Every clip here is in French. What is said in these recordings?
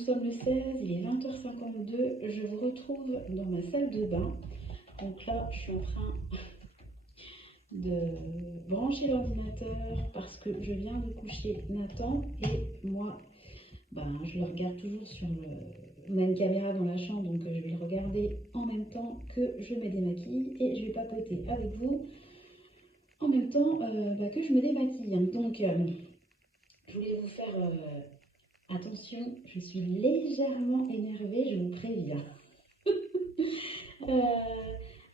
sommes le 16, il est 20h52, je vous retrouve dans ma salle de bain. Donc là, je suis en train de brancher l'ordinateur parce que je viens de coucher Nathan et moi, je le regarde toujours sur le... On a une caméra dans la chambre, donc je vais le regarder en même temps que je me démaquille et je vais papoter avec vous en même temps que je me démaquille. Donc, je voulais vous faire... attention, je suis légèrement énervée, je vous préviens.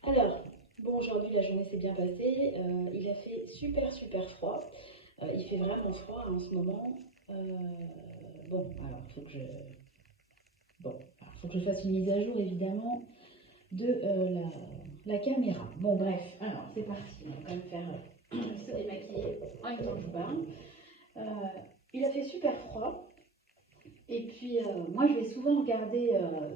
Alors, bon, aujourd'hui la journée s'est bien passée. Il a fait super froid. Il fait vraiment froid en ce moment. Bon, alors il faut que je fasse une mise à jour évidemment de la caméra. Bon, bref, alors c'est parti. On va quand même faire se démaquiller en même temps que je parle. Il a fait super froid. Et puis, moi, je vais souvent regarder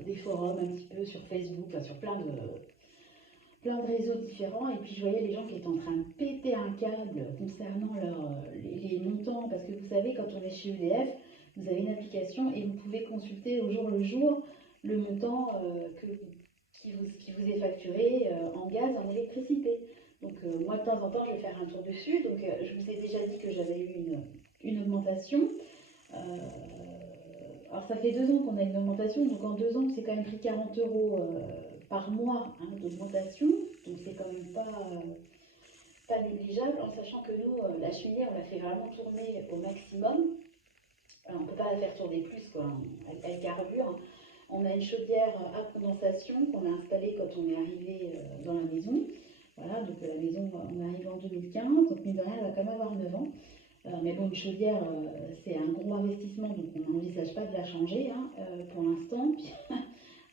des forums un petit peu sur Facebook, sur plein de réseaux différents. Et puis, je voyais les gens qui étaient en train de péter un câble concernant les montants. Parce que vous savez, quand on est chez EDF, vous avez une application et vous pouvez consulter au jour le jour le montant qui vous est facturé en gaz, en électricité. Donc, moi, de temps en temps, je vais faire un tour dessus. Donc, je vous ai déjà dit que j'avais eu une augmentation. Alors ça fait 2 ans qu'on a une augmentation, donc en 2 ans c'est quand même pris 40 € par mois d'augmentation, donc c'est quand même pas négligeable, en sachant que nous, la cheminée, on la fait vraiment tourner au maximum. On ne peut pas la faire tourner plus, quoi. Elle carbure. On a une chaudière à condensation qu'on a installée quand on est arrivé dans la maison. Voilà, donc la maison, on est arrivé en 2015, donc mine de rien, elle va quand même avoir 9 ans. Mais bon, une chaudière, c'est un gros investissement, donc on n'envisage pas de la changer pour l'instant. Puis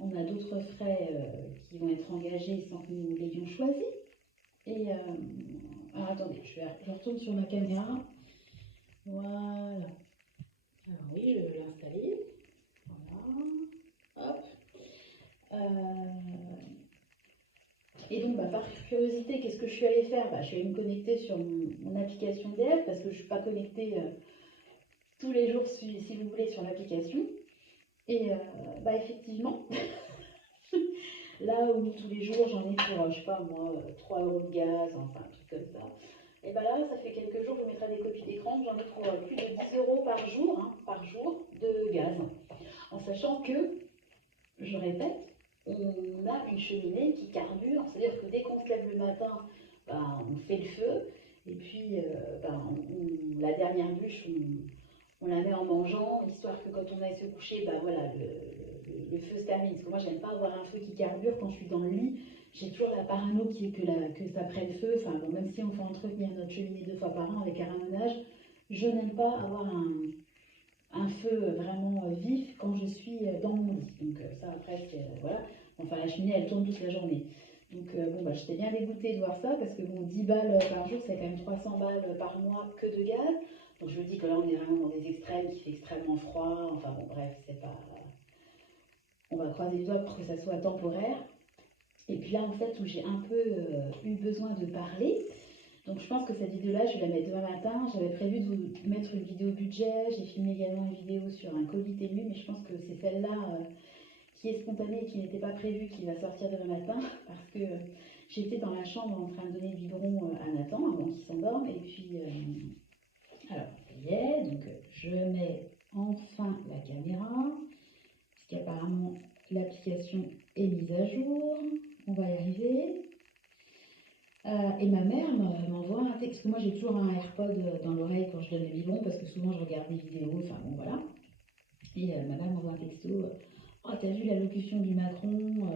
on a d'autres frais qui vont être engagés sans que nous l'ayons choisi. Et alors attendez, je retourne sur ma caméra. Voilà. Alors oui, je vais l'installer. Voilà. Hop. Et donc, par curiosité, qu'est-ce que je suis allée faire? Je suis allée me connecter sur mon application EDF parce que je ne suis pas connectée tous les jours, si vous voulez, sur l'application. Et effectivement, là où tous les jours j'en ai pour, je sais pas moi, 3 € de gaz, enfin un truc comme ça. Et là, ça fait quelques jours, je vous mettrai des copies d'écran, j'en ai pour plus de 10 € par jour de gaz. En sachant que, je répète, on a une cheminée qui carbure, c'est-à-dire que dès qu'on se lève le matin, on fait le feu, et puis la dernière bûche, on la met en mangeant, histoire que quand on aille se coucher, voilà, le feu se termine. Parce que moi, j'aime pas avoir un feu qui carbure quand je suis dans le lit. J'ai toujours la parano qui est que ça prenne feu. Enfin, bon, même si on fait entretenir notre cheminée 2 fois par an avec un ramonage, je n'aime pas avoir un feu vraiment vif quand je suis dans mon lit. Donc ça, après, c'est... voilà. Enfin, la cheminée, elle tourne toute la journée. Donc j'étais bien dégoûtée de voir ça, parce que 10 balles par jour, c'est quand même 300 balles par mois que de gaz. Donc je me dis que là, on est vraiment dans des extrêmes, qui fait extrêmement froid. Enfin bon, bref, c'est pas... On va croiser les doigts pour que ça soit temporaire. Et puis là, en fait, où j'ai un peu eu besoin de parler, donc je pense que cette vidéo-là, je vais la mettre demain matin. J'avais prévu de vous mettre une vidéo budget. J'ai filmé également une vidéo sur un colis ténu, mais je pense que c'est celle-là qui est spontanée et qui n'était pas prévue, qui va sortir demain matin, parce que j'étais dans la chambre en train de donner le biberon à Nathan avant qu'il s'endorme. Et puis, alors, ça y est, donc je mets enfin la caméra, puisqu'apparemment l'application est mise à jour. On va y arriver. Et ma mère m'envoie un texte, parce que moi j'ai toujours un AirPod dans l'oreille quand je donne le biberon, parce que souvent je regarde des vidéos, enfin bon voilà. Et ma mère m'envoie un texto, oh t'as vu l'allocution du Macron,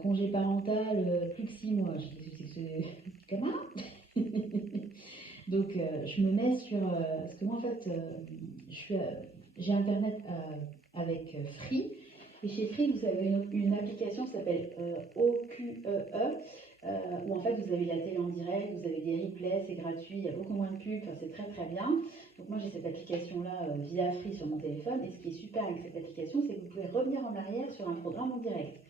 congé parental, plus que 6 mois. Je dis, c'est comment? Donc je me mets sur, parce que moi en fait, j'ai internet avec Free. Et chez Free, vous avez une application qui s'appelle OQEE, où en fait vous avez la télé en direct, vous avez des replays, c'est gratuit, il y a beaucoup moins de pubs, enfin, c'est très bien. Donc moi j'ai cette application-là via Free sur mon téléphone, et ce qui est super avec cette application, c'est que vous pouvez revenir en arrière sur un programme en direct.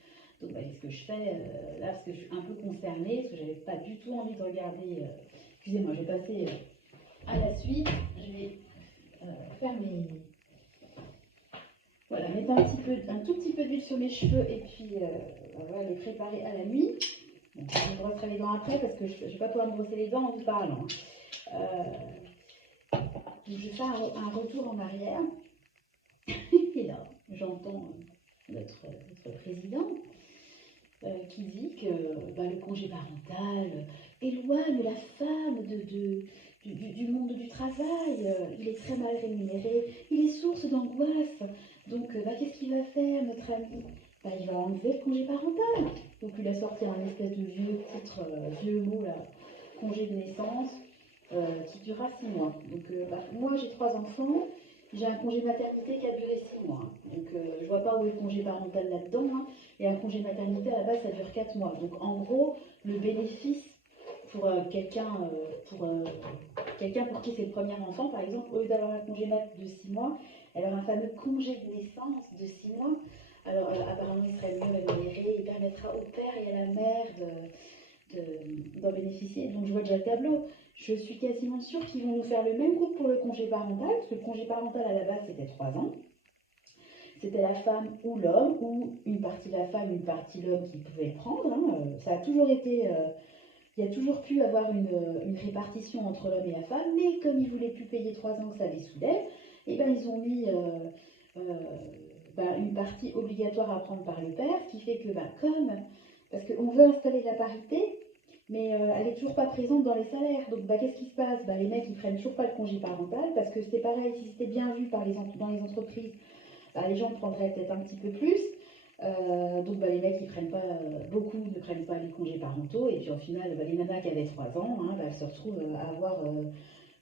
Donc c'est ce que je fais là, parce que je suis un peu concernée, parce que j'avais pas du tout envie de regarder. Excusez-moi, je vais passer à la suite. Je vais faire mes... Voilà, mettre un tout petit peu d'huile sur mes cheveux et puis voilà, les préparer à la nuit. Bon, je me brosserai les dents après parce que je ne vais pas pouvoir me brosser les dents en vous parlant. Donc je vais faire un retour en arrière. Et là, j'entends notre président qui dit que le congé parental éloigne la femme du monde du travail, il est très mal rémunéré, il est source d'angoisse. Donc qu'est-ce qu'il va faire, notre ami? Il va enlever le congé parental. Donc il a sorti un espèce de vieux titre, vieux mot là, congé de naissance, qui durera 6 mois. Donc moi j'ai 3 enfants. J'ai un congé maternité qui a duré 6 mois. Donc, je ne vois pas où est le congé parental là-dedans. Hein. Et un congé maternité, à la base, ça dure 4 mois. Donc, en gros, le bénéfice pour quelqu'un pour qui c'est le premier enfant, par exemple, au lieu d'avoir un congé mat de 6 mois, elle aura un fameux congé de naissance de 6 mois. Alors, apparemment, il serait mieux rémunéré. Il permettra au père et à la mère d'en bénéficier. Donc, je vois déjà le tableau. Je suis quasiment sûre qu'ils vont nous faire le même coup pour le congé parental, parce que le congé parental à la base c'était 3 ans. C'était la femme ou l'homme, ou une partie la femme, une partie l'homme qui pouvait le prendre. Hein. Ça a toujours été. Il y a toujours pu avoir une répartition entre l'homme et la femme, mais comme ils ne voulaient plus payer 3 ans, que ça les saoulait, et ben ils ont mis une partie obligatoire à prendre par le père, ce qui fait que parce qu'on veut installer la parité, mais elle n'est toujours pas présente dans les salaires. Donc qu'est-ce qui se passe? Les mecs ils prennent toujours pas le congé parental, parce que c'est pareil, si c'était bien vu dans les entreprises, les gens prendraient peut-être un petit peu plus. Donc les mecs ils prennent pas, beaucoup ne prennent pas les congés parentaux, et puis au final les nanas qui avaient 3 ans, hein, elles se retrouvent à avoir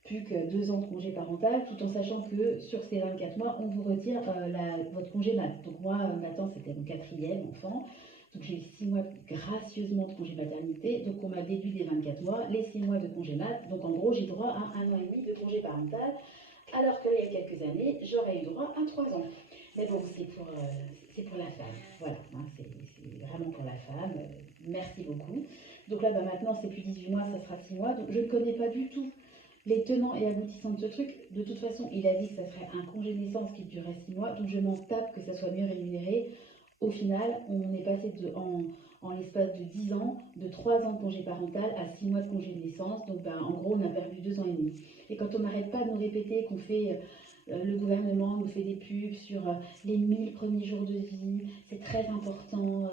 plus que 2 ans de congé parental, tout en sachant que sur ces 24 mois, on vous retire votre congé mat. Donc moi, Nathan, c'était mon 4e enfant. Donc j'ai eu 6 mois gracieusement de congé maternité. Donc on m'a déduit des 24 mois, les 6 mois de congé mat. Donc en gros, j'ai droit à 1 an et demi de congé parental. Alors qu'il y a quelques années, j'aurais eu droit à 3 ans. Mais bon, c'est pour la femme. Voilà, hein, c'est vraiment pour la femme. Merci beaucoup. Donc là, maintenant, c'est plus 18 mois, ça sera 6 mois. Donc je ne connais pas du tout les tenants et aboutissants de ce truc. De toute façon, il a dit que ça serait un congé de naissance qui durerait 6 mois. Donc je m'en tape que ça soit mieux rémunéré. Au final, on est passé en l'espace de 10 ans, de 3 ans de congé parental à 6 mois de congé de naissance. Donc en gros, on a perdu 2 ans et demi. Et quand on n'arrête pas de nous répéter qu'on fait, le gouvernement nous fait des pubs sur les 1000 premiers jours de vie, c'est très important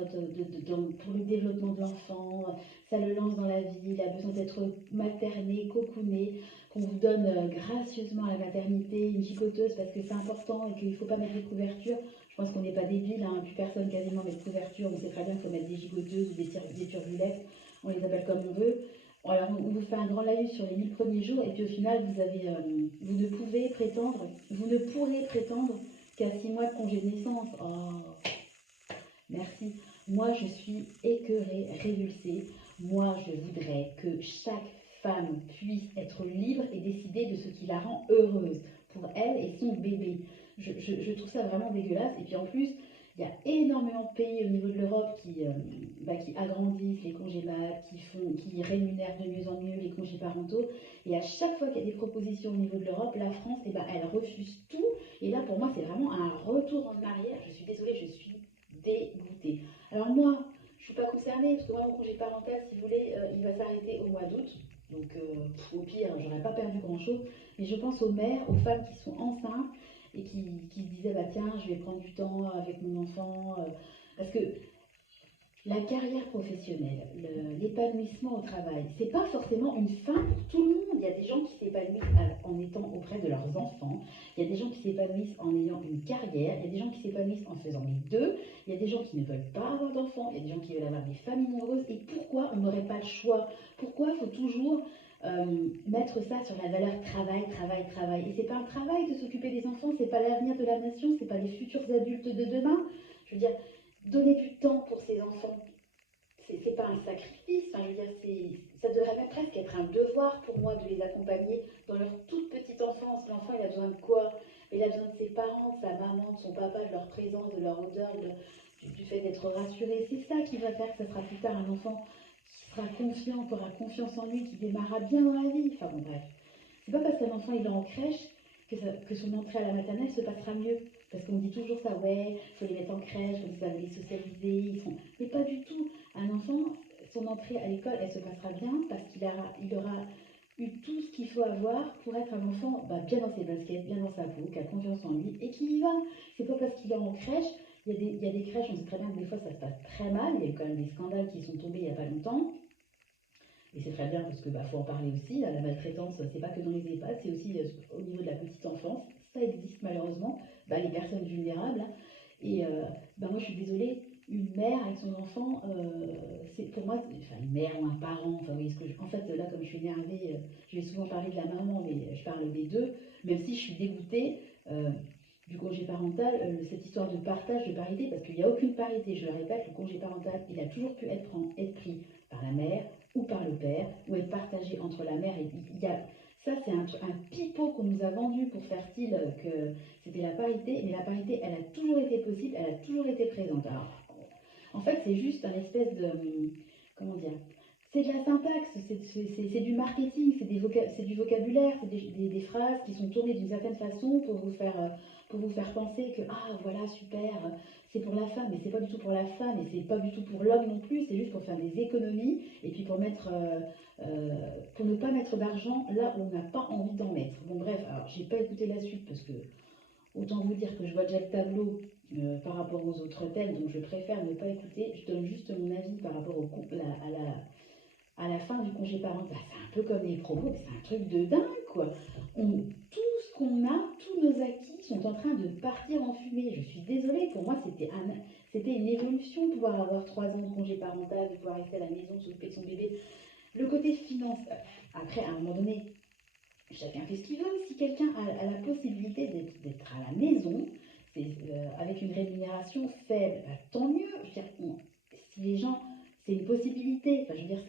pour le développement de l'enfant, ça le lance dans la vie, il a besoin d'être materné, cocooné, qu'on vous donne gracieusement à la maternité une gigoteuse parce que c'est important et qu'il ne faut pas mettre des couvertures. Je pense qu'on n'est pas débiles, hein, plus personne quasiment met de couverture, on sait très bien qu'il faut mettre des gigoteuses ou des turbulettes, on les appelle comme on veut. Alors, on vous fait un grand laïus sur les 1000 premiers jours, et puis au final, vous ne pourrez prétendre qu'à 6 mois de congé de naissance. Oh, merci. Moi, je suis écœurée, révulsée. Moi, je voudrais que chaque femme puisse être libre et décider de ce qui la rend heureuse pour elle et son bébé. Je trouve ça vraiment dégueulasse. Et puis en plus, il y a énormément de pays au niveau de l'Europe qui agrandissent les congés mat, qui rémunèrent de mieux en mieux les congés parentaux. Et à chaque fois qu'il y a des propositions au niveau de l'Europe, la France, elle refuse tout. Et là, pour moi, c'est vraiment un retour en arrière. Je suis désolée, je suis dégoûtée. Alors moi, je ne suis pas concernée, parce que moi, mon congé parental, si vous voulez, il va s'arrêter au mois d'août. Donc, au pire, j'aurais pas perdu grand-chose. Mais je pense aux mères, aux femmes qui sont enceintes et qui se disaient, tiens, je vais prendre du temps avec mon enfant. Parce que la carrière professionnelle, l'épanouissement au travail, c'est pas forcément une fin pour tout le monde. Il y a des gens qui s'épanouissent en étant auprès de leurs enfants. Il y a des gens qui s'épanouissent en ayant une carrière. Il y a des gens qui s'épanouissent en faisant les deux. Il y a des gens qui ne veulent pas avoir d'enfants. Il y a des gens qui veulent avoir des familles nombreuses. Et pourquoi on n'aurait pas le choix? Pourquoi il faut toujours mettre ça sur la valeur travail, travail, travail? Et c'est pas un travail de s'occuper des enfants. C'est pas l'avenir de la nation. C'est pas les futurs adultes de demain. Je veux dire, donner du temps pour ses enfants, c'est pas un sacrifice. Enfin, je veux dire, ça devrait même presque être un devoir pour moi de les accompagner dans leur toute petite enfance. L'enfant, il a besoin de quoi? Il a besoin de ses parents, de sa maman, de son papa, de leur présence, de leur odeur, du fait d'être rassuré. C'est ça qui va faire que ça sera plus tard un enfant qui sera confiant, qui aura confiance en lui, qui démarrera bien dans la vie. Enfin bon, bref. C'est pas parce qu'un enfant il est en crèche que son entrée à la maternelle se passera mieux. Parce qu'on dit toujours ça, ouais, il faut les mettre en crèche, comme ça va les socialiser, mais pas du tout. Un enfant, son entrée à l'école, elle se passera bien parce il aura eu tout ce qu'il faut avoir pour être un enfant bien dans ses baskets, bien dans sa peau, qui a confiance en lui et qui y va. C'est pas parce qu'il est en crèche, il y a des crèches, on sait très bien que des fois ça se passe très mal, il y a eu quand même des scandales qui sont tombés il n'y a pas longtemps. Et c'est très bien parce que faut en parler aussi. La maltraitance, c'est pas que dans les EHPAD, c'est aussi au niveau de la petite enfance. Ça existe malheureusement, les personnes vulnérables. Et moi je suis désolée, une mère avec son enfant, c'est pour moi, enfin une mère ou un parent, enfin oui, en fait là comme je suis énervée, je vais souvent parler de la maman, mais je parle des deux, même si je suis dégoûtée du congé parental, cette histoire de partage de parité, parce qu'il n'y a aucune parité, je le répète, le congé parental, il a toujours pu être pris par la mère ou par le père, ou être partagé entre la mère et ça c'est un pipeau qu'on nous a vendu pour faire style que c'était la parité, mais la parité elle a toujours été possible, elle a toujours été présente. Alors, en fait c'est juste un espèce de, comment dire, c'est de la syntaxe, c'est du marketing, c'est du vocabulaire, c'est des phrases qui sont tournées d'une certaine façon pour vous faire penser que ah voilà super, c'est pour la femme, mais c'est pas du tout pour la femme et c'est pas du tout pour l'homme non plus, c'est juste pour faire des économies et puis pour ne pas mettre d'argent là où on n'a pas envie d'en mettre. Bon bref, alors j'ai pas écouté la suite parce que autant vous dire que je vois déjà le tableau par rapport aux autres thèmes, donc je préfère ne pas écouter. Je donne juste mon avis par rapport au couple à la fin du congé parental. C'est un peu comme les promos, mais c'est un truc de dingue, quoi. Tout ce qu'on a, tous nos acquis sont en train de partir en fumée. Je suis désolée, pour moi, c'était une évolution de pouvoir avoir 3 ans de congé parental, de pouvoir rester à la maison, s'occuper de son bébé. Le côté finance, après, à un moment donné, chacun fait ce qu'il veut. Si quelqu'un a la possibilité d'être à la maison, avec une rémunération faible, tant mieux. Je veux dire, si les gens, c'est une possibilité. Enfin, je veux dire,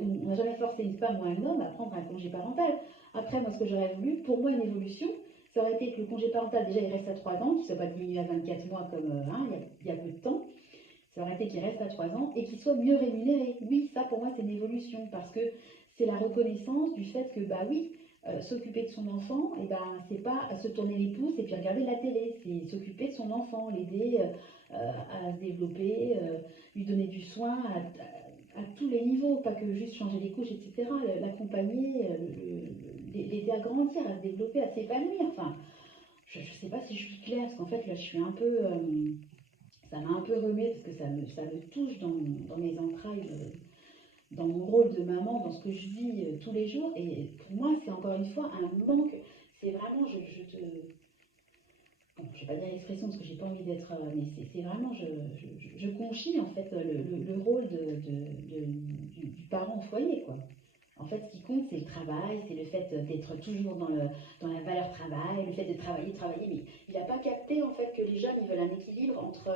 on n'a jamais forcé une femme ou un homme à prendre un congé parental. Après, moi, ce que j'aurais voulu, pour moi, une évolution, ça aurait été que le congé parental, déjà, il reste à 3 ans, qu'il ne soit pas diminué à 24 mois comme il y a peu de temps. Ça aurait été qu'il reste à 3 ans et qu'il soit mieux rémunéré. Oui, ça, pour moi, c'est une évolution parce que c'est la reconnaissance du fait que, oui, s'occuper de son enfant, c'est pas se tourner les pouces et puis regarder la télé, c'est s'occuper de son enfant, l'aider à se développer, lui donner du soin à tous les niveaux, pas que juste changer les couches, etc. L'accompagner, l'aider à grandir, à se développer, à s'épanouir. Enfin, je ne sais pas si je suis claire, parce qu'en fait, là, je suis un peu... ça m'a un peu remué parce que ça me touche dans mes entrailles, dans mon rôle de maman, dans ce que je vis tous les jours. Et pour moi, c'est encore une fois un manque. C'est vraiment, bon, je ne vais pas dire l'expression parce que j'ai pas envie d'être, mais c'est vraiment, je conchis en fait le rôle du parent au foyer, quoi. En fait, ce qui compte, c'est le travail, c'est le fait d'être toujours dans la valeur travail, le fait de travailler, mais il n'a pas capté en fait que les jeunes, ils veulent un équilibre entre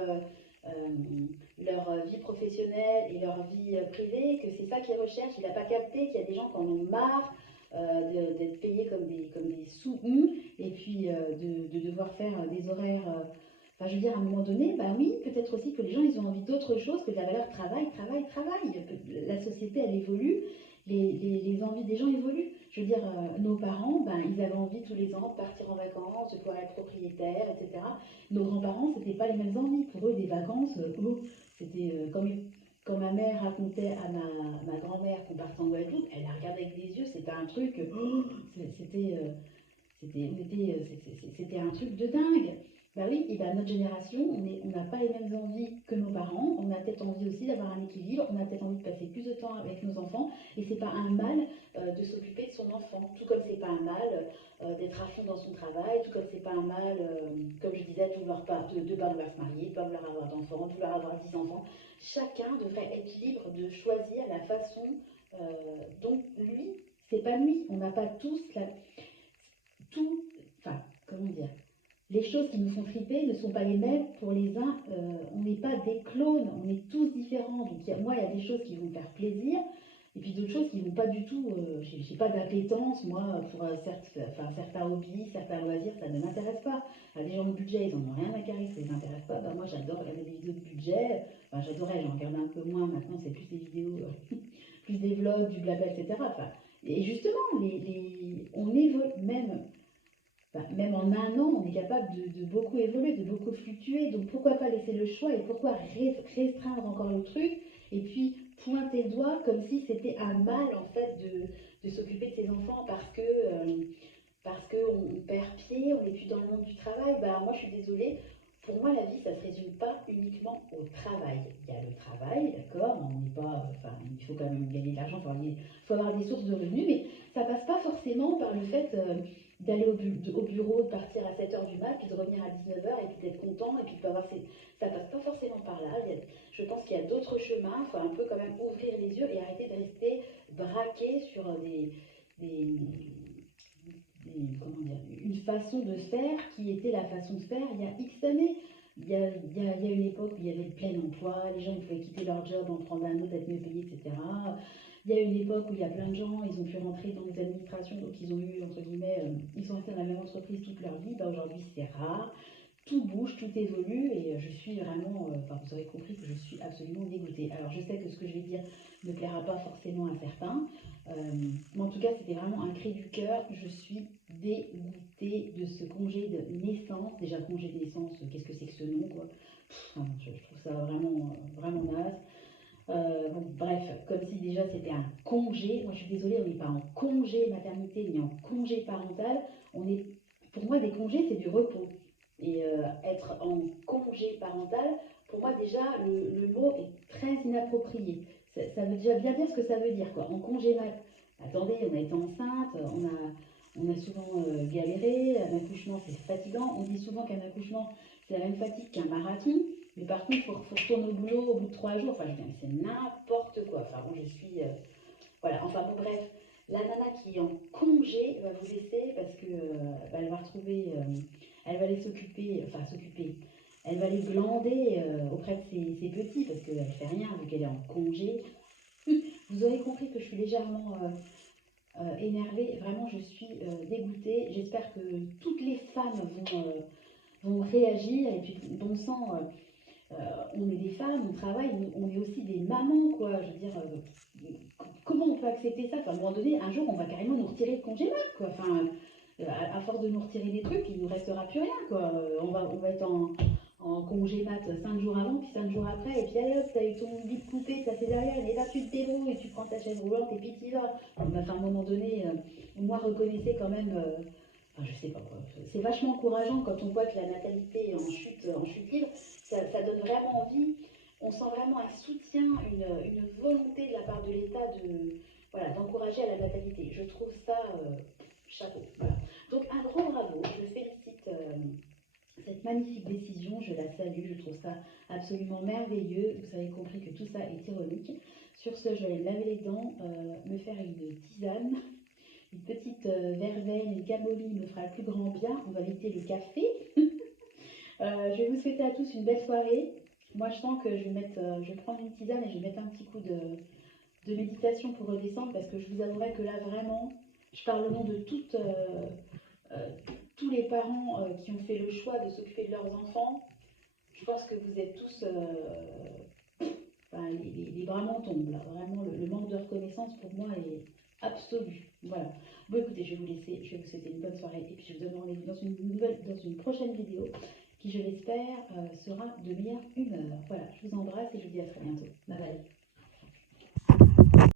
leur vie professionnelle et leur vie privée, que c'est ça qu'ils recherchent. Il n'a pas capté qu'il y a des gens qui en ont marre d'être payés comme des sous-hum, et puis de devoir faire des horaires. Enfin, je veux dire, à un moment donné, oui, peut-être aussi que les gens, ils ont envie d'autre chose que de la valeur travail. La société, elle évolue, les envies des gens évoluent. Je veux dire, nos parents, ils avaient envie tous les ans de partir en vacances, de pouvoir être propriétaires, etc. Nos grands-parents, c'était pas les mêmes envies. Pour eux, des vacances, c'était quand ma mère racontait à ma grand-mère qu'on partait en Guadeloupe, elle la regardait avec des yeux, c'était un truc, c'était un truc de dingue. Oui, et notre génération, on n'a pas les mêmes envies que nos parents, on a peut-être envie aussi d'avoir un équilibre, on a peut-être envie de passer plus de temps avec nos enfants, et c'est pas un mal de s'occuper de son enfant, tout comme c'est pas un mal d'être à fond dans son travail, tout comme c'est pas un mal, comme je disais, de ne pas vouloir se marier, de ne pas vouloir avoir d'enfants, de vouloir avoir 10 enfants. Chacun devrait être libre de choisir la façon dont lui s'épanouit. On n'a pas tous comment dire, les choses qui nous font flipper ne sont pas les mêmes pour les uns. On n'est pas des clones, on est tous différents. Donc moi, il y a des choses qui vont me faire plaisir, et puis d'autres choses qui ne vont pas du tout. J'ai pas d'appétence, moi, pour certains hobbies, certains loisirs, ça ne m'intéresse pas. Les gens de budget, ils n'en ont rien à carrer, ça ne les intéresse pas. Moi, j'adore regarder des vidéos de budget. J'adorais, j'en regarde un peu moins maintenant, c'est plus des vidéos, plus des vlogs, du blabla, etc. Et justement, on évolue même. même en un an, on est capable de beaucoup évoluer, de beaucoup fluctuer. Donc pourquoi pas laisser le choix et pourquoi restreindre encore le truc et puis pointer le doigt comme si c'était un mal en fait de s'occuper de ses enfants parce qu'on perd pied, on n'est plus dans le monde du travail. Bah, moi je suis désolée, pour moi la vie ça ne se résume pas uniquement au travail. Il y a le travail, d'accord, on n'est pas, enfin il faut quand même gagner de l'argent, il faut avoir des sources de revenus, mais ça passe pas forcément par le fait d'aller au bureau, de partir à 7 heures du mat, puis de revenir à 19 heures et puis d'être content, et puis de pas avoir ça passe pas forcément par là. Je pense qu'il y a d'autres chemins, il faut un peu quand même ouvrir les yeux et arrêter de rester braqué sur des, comment dire, une façon de faire qui était la façon de faire il y a X années. Il y a une époque où il y avait le plein emploi, les gens ils pouvaient quitter leur job, en prendre un autre, être mieux payés, etc. Il y a une époque où il y a plein de gens, ils ont pu rentrer dans les administrations, donc ils ont eu, entre guillemets, ils sont restés dans la même entreprise toute leur vie. Bah, aujourd'hui, c'est rare. Tout bouge, tout évolue et je suis vraiment, enfin vous aurez compris que je suis absolument dégoûtée. Alors je sais que ce que je vais dire ne plaira pas forcément à certains, mais en tout cas c'était vraiment un cri du cœur. Je suis dégoûtée de ce congé de naissance. Déjà congé de naissance, qu'est-ce que c'est que ce nom quoi? Je trouve ça vraiment, vraiment naze. Bon, bref, comme si déjà c'était un congé. Moi je suis désolée, on n'est pas en congé maternité ni en congé parental. On est, pour moi des congés c'est du repos. Et être en congé parental, pour moi déjà le mot est très inapproprié. Ça veut déjà bien dire ce que ça veut dire quoi. En congé mat. Attendez, on a été enceinte, on a souvent galéré, un accouchement c'est fatigant. On dit souvent qu'un accouchement c'est la même fatigue qu'un marathon. Mais par contre, il faut retourner au boulot au bout de 3 jours. Enfin, je veux dire, c'est n'importe quoi. Enfin, bon, je suis. Voilà, enfin, bon, bref. La nana qui est en congé va vous laisser parce que bah, elle va retrouver. Elle va aller s'occuper. Enfin, s'occuper. Elle va aller glander auprès de ses petits parce qu'elle ne fait rien vu qu'elle est en congé. Vous aurez compris que je suis légèrement énervée. Vraiment, je suis dégoûtée. J'espère que toutes les femmes vont réagir. Et puis, bon sang. On est des femmes, on travaille, on est aussi des mamans, quoi. Je veux dire, comment on peut accepter ça? Enfin, à un moment donné, un jour, on va carrément nous retirer le congé mat, quoi. Enfin, à force de nous retirer des trucs, il nous restera plus rien, quoi. On va être en congé mat 5 jours avant, puis 5 jours après, et puis allez hop, t'as eu ton bip coupé, ça fait derrière, et là tu te débrouilles, et tu prends ta chaise roulante, et puis tu y vas. Enfin, à un moment donné, au moins reconnaissez quand même. Enfin, je sais pas quoi. C'est vachement encourageant quand on voit que la natalité est en chute libre. Ça donne vraiment envie. On sent vraiment un soutien, une volonté de la part de l'État voilà, d'encourager à la natalité. Je trouve ça chapeau. Voilà. Donc un gros bravo. Je félicite cette magnifique décision. Je la salue. Je trouve ça absolument merveilleux. Vous avez compris que tout ça est ironique. Sur ce, je vais aller me laver les dents, me faire une tisane. Une petite verveine, une camomille me fera le plus grand bien. On va éviter le café. Je vais vous souhaiter à tous une belle soirée. Moi, je sens que je vais prendre une tisane et je vais mettre un petit coup de méditation pour redescendre parce que je vous avouerai que là, vraiment, je parle au nom de euh, tous les parents qui ont fait le choix de s'occuper de leurs enfants. Je pense que vous êtes tous, enfin, les bras m'en tombent là. Vraiment, le manque de reconnaissance pour moi est absolu. Voilà. Bon, écoutez, je vais vous laisser. Je vais vous souhaiter une bonne soirée et puis je vous donne rendez-vous dans une prochaine vidéo qui, je l'espère, sera de meilleure humeur. Voilà, je vous embrasse et je vous dis à très bientôt. Bye bye.